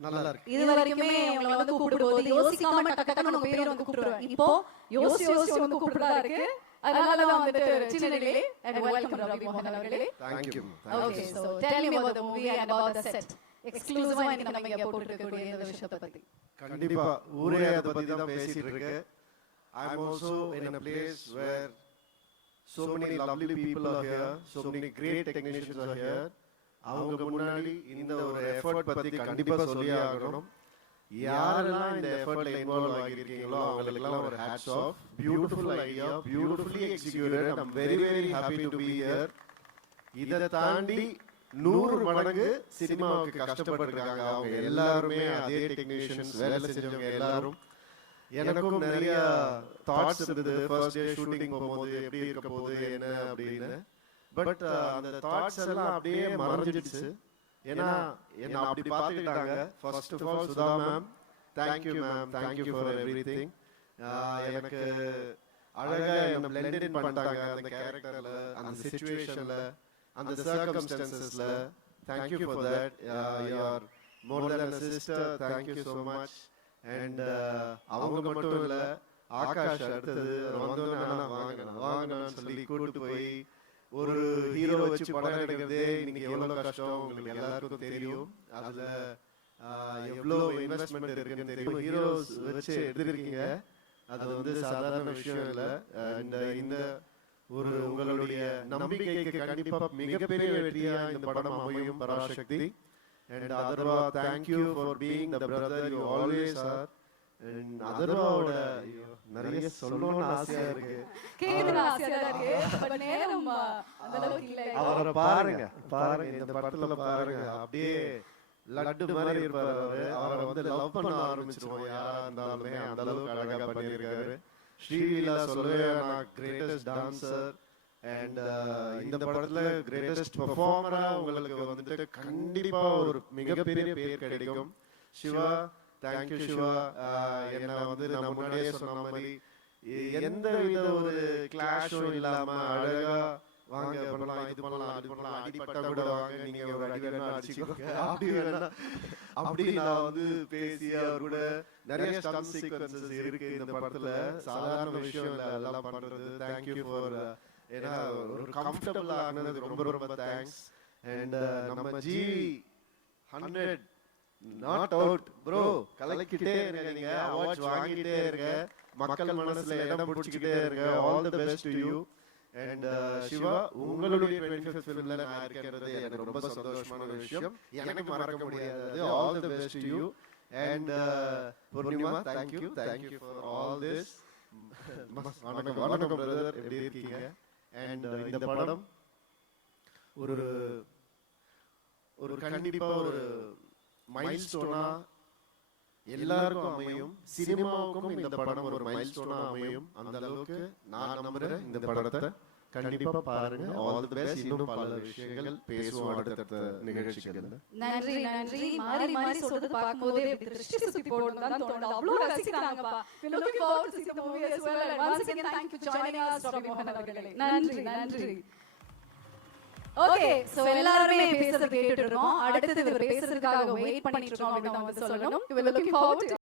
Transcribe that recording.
நல்லா இருக்கு இது வரைக்குமே உங்களை வந்து கூப்பிடும்போது யோசிக்காம டக்கு டக்குன்னு உங்க பேர் வந்து கூப்பிடுவேன் இப்போ யோசிச்சு யோசிச்சு வந்து கூப்பிடுறதா இருக்கு. அதனால தான் வந்துட்டு சின்ன நிலையிலே and welcome ரவி மோகன் அவர்களே. Thank you okay so tell me about the movie and about the set. எக்ஸ்க்ளூசிவா இன்னைக்கு நம்ம இங்க போட்டுருக்கக்கூடிய இந்த விஷயத்தை பத்தி. கண்டிப்பா. ஊரே அதை பத்தி தான் பேசிட்டு இருக்கு I am also in a place where so many lovely people are here. So many great technicians are here. அவங்க முன்னாடி இந்த ஒரு எஃபர்ட் பத்தி கண்டிப்பா சொல்லி ஆகணும். யாரெல்லாம் இந்த எஃபர்ட்ல இன்வால்வ் ஆகியிருக்கீங்களோ அவங்களுக்கெல்லாம் ஒரு hats off beautiful idea beautifully executed I'm very very happy to be here இதை தாண்டி நூறு மடங்கு சினிமாவுக்கு கஷ்டப்பட்டிருக்காங்க. அவங்க எல்லாருமே அதே டெக்னீஷியன்ஸ் வேலை செஞ்சவங்க எல்லாரும். எனக்கும் நிறைய தாட்ஸ் இருந்தது. ஃபர்ஸ்ட் டே ஷூட்டிங் போகும்போது எப்படி இருக்க போகுது என்ன அப்படின்னு. பட் அந்த தாட்ஸ் எல்லாம் அப்படியே மறைஞ்சிடுச்சு. ஏன்னா என்ன அப்படி பார்த்துக்கிட்டாங்க? First of all Sudha ma'am thank you ma'am thank you for everything எனக்கு அழகா என்ன பிளெண்டட் இன் பண்ணிட்டாங்க. அந்த கேரக்டர்ல அந்த சுச்சுவேஷன்ல அந்த சர்க்கம்ஸ்டன்சஸ்ல thank you for that you are more than a sister thank you so much and அவங்க மட்டும் இல்ல ஆகாஷ் அடுத்தது வந்தோன்னு வாங்க வாங்கன்னு சொல்லி கூட்டு போய் ஒரு ஹீரோ வச்சு படம் எடுக்கிறதே இன்னைக்கு எவ்வளவு கஷ்டம் உங்களுக்கு எல்லாருக்கும் தெரியும். அதுல ஆஹ், எவ்வளவு இன்வெஸ்ட்மெண்ட் இருக்குன்னு தெரியும். ஹீரோஸ் வச்சு எடுத்திருக்கீங்க. அது வந்து சாதாரண விஷயம் இல்ல. அண்ட் இந்த ஒரு உங்களுடைய நம்பிக்கைக்கு கண்டிப்பா மிகப்பெரிய வெற்றியா இந்த படம் அமையும் Parasakthi. And Atharvaa thank you for being the brother you always are and அதர்வாவோட நிறைய சொல்லணும்னு ஆசையா இருக்கு. ஆசையா இருக்கு பட் நேரம் ஆ, அந்த அளவுக்கு இல்ல அவரை பாருங்க பாருங்க. இந்த படத்துல பாருங்க. அப்படியே லட்டு மாதிரி இருப்பாரு அவரு. வந்து லவ் பண்ண ஆரம்பிச்சிருவோம். யாரா இருந்தாலுமே அந்த அளவுக்கு அழகா பண்ணியிருக்காரு. ஸ்ரீலீலா சொல்லவே நான் கிரேட்டஸ்ட் டான்சர் அண்ட் இந்த படத்துல கிரேட்டஸ்ட் பெர்ஃபார்மரா உங்களுக்கு வந்துட்டு கண்டிப்பா ஒரு மிகப்பெரிய பேர் கிடைக்கும். சிவா தேங்க்யூ சிவா. ஆஹ் என்ன வந்து நான் முன்னாடியே சொன்ன மாதிரி எந்த வித ஒரு கிளாஷும் இல்லாம அழகா வாங்க பண்ணலாம் இது பண்ணலாம் அது பண்ணலாம் அடிப்பட்டா கூட வாங்க நீங்க ஒரு அடி வேணா அடிச்சுக்கோங்க. அப்படி வேணா அப்படி நான் வந்து பேசி அவர் கூட நிறைய ஸ்டன் சீக்வன்சஸ் இருக்கு இந்த படத்துல. சாதாரண விஷயம் இல்ல அதெல்லாம் பண்றது. தேங்க்யூ ஃபார் ஏன்னா ஒரு கம்ஃபர்டபுள் ஆனது ரொம்ப ரொம்ப தேங்க்ஸ் அண்ட் நம்ம ji hundred not out bro கலக்கிட்டே இருங்க நீங்க. அவார்ட்ஸ் வாங்கிட்டே இருங்க. மக்கள் மனசுல இடம் பிடிச்சிக்கிட்டே இருங்க. All the best to you and Siva உங்களுடைய 25th ஃபிலிம்ல நான் இருக்கிறது எனக்கு ரொம்ப சந்தோஷமான ஒரு விஷயம். எனக்கு மறக்க முடியாதது all the best you and Poornima thank you thank you for all this வணக்கம் வணக்கம் பிரதர் எப்படி இருக்கீங்க? அண்ட் இந்த படம் ஒரு ஒரு கண்டிப்பா ஒரு மைல்ஸ்டோனா எல்லாருக்கும் அமையும் சினிமாவுக்கும் இந்த படம் ஒரு மைல்ஸ்டோனா அமையும். அந்த அளவுக்கு நான் நம்புறேன் இந்த படத்தை கண்டிப்பா பாருங்க. ஆல் தி பெஸ்ட் இன்னும் பல விஷயங்கள் பேசுவோம் அடுத்தடுத்த நிகழ்ச்சிகள் நன்றி நன்றி. மாறி மாறி சொல்றது பார்க்கும்போதே இப்படி திருஷ்டி சுத்தி போடணும் தான் தோணுது. அவ்வளவு ரசிக்கிறாங்கப்பா. we looking forward to see the movie as well. and once again thank you joining us அவர்களே நன்றி நன்றி ஓகே சோ எல்லாருமே பேசுறது கேட்டுட்டு இருக்கோம். அடுத்தது இவர் பேசுறதுக்காக வெயிட் பண்ணிட்டு இருக்கோம் அப்படின்னு நம்ம சொல்லணும். looking forward to